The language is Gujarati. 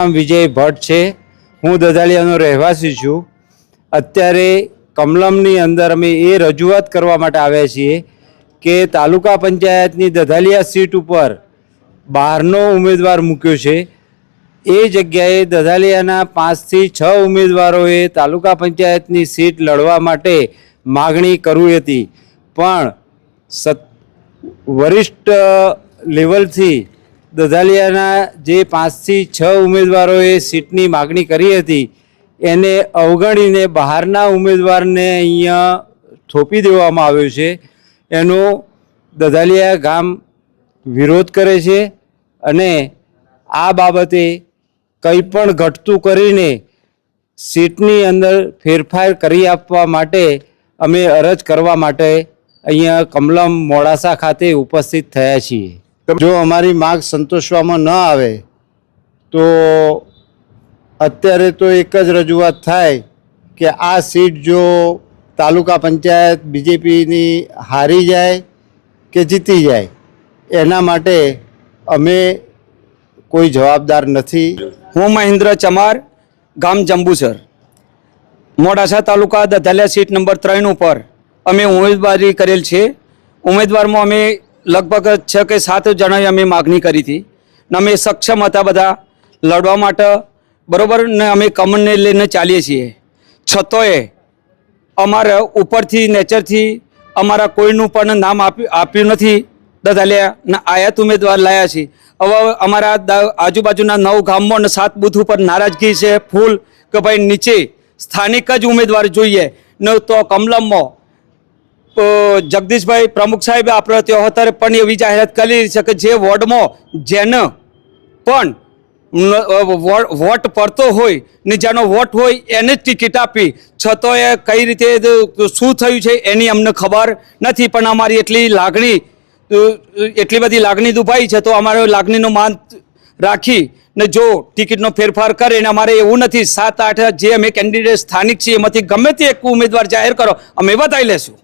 નામ વિજય ભટ્ટ છે। હું દધાલિયાનો રહેવાસી છું। અત્યારે કમલમની અંદર અમે એ રજૂઆત કરવા માટે આવ્યા છીએ કે તાલુકા પંચાયતની દધાલિયા સીટ ઉપર બહારનો ઉમેદવાર મૂક્યો છે। એ જગ્યાએ દધાલિયાના 5 થી 6 ઉમેદવારોએ તાલુકા પંચાયતની સીટ લડવા માટે માગણી કરી હતી, પણ વરિષ્ઠ લેવલથી દધાલિયાના જે 5 થી 6 ઉમેદવારોએ સીટની માગણી કરી હતી એને અવગણીને બહારના ઉમેદવારને અહીંયા થોપી દેવામાં આવ્યો છે। એનો દધાલિયા ગામ વિરોધ કરે છે અને આ બાબતે કંઈ પણ ઘટતું કરીને સીટની અંદર ફેરફાર કરી આપવા માટે અમે અરજ કરવા માટે અહીંયા કમલમ મોડાસા ખાતે ઉપસ્થિત થયા છીએ। જો અમારી માગ સંતોષવામાં ન આવે તો અત્યારે તો એક જ રજૂઆત થાય કે આ સીટ જો તાલુકા પંચાયત બીજેપીની હારી જાય કે જીતી જાય એના માટે અમે કોઈ જવાબદાર નથી। હું મહેન્દ્ર ચમાર, ગામ જંબુસર, મોડાસા તાલુકા દધાલિયા સીટ નંબર 3 ઉપર અમે ઉમેદવારી કરેલ છે। ઉમેદવારમાં અમે લગભગ 6 કે 7 જણાએ અમે માગણી કરી હતી ને અમે સક્ષમ હતા બધા લડવા માટે, બરાબર ને। અમે કમનને લઈને ચાલીએ છીએ, છતાંય અમારે ઉપરથી નેચરથી અમારા કોઈનું પણ નામ આપ્યું નથી। દધાલિયા ને આયાત ઉમેદવાર લાયા છે। હવે અમારા આજુબાજુના 9 ગામમાં અને 7 બૂથ ઉપર નારાજગી છે ફૂલ કે ભાઈ નીચે સ્થાનિક જ ઉમેદવાર જોઈએ ને। તો કમલમમાં જગદીશભાઈ પ્રમુખ સાહેબે આપણે અત્યારે પણ એવી જાહેરાત કરી છે કે જે વોર્ડમાં જેને પણ વોટ પડતો હોય ને જેનો વોટ હોય એને જ ટિકિટ આપી, છતાંય કઈ રીતે શું થયું છે એની અમને ખબર નથી। પણ અમારી એટલી બધી લાગણી દુભાઈ છે તો અમારે લાગણીનો માન રાખી ને જો ટિકિટનો ફેરફાર કરે ને અમારે એવું નથી 7-8 જે અમે કેન્ડિડેટ સ્થાનિક છીએ એમાંથી ગમે તે એક ઉમેદવાર જાહેર કરો અમે બતાવી લેશું।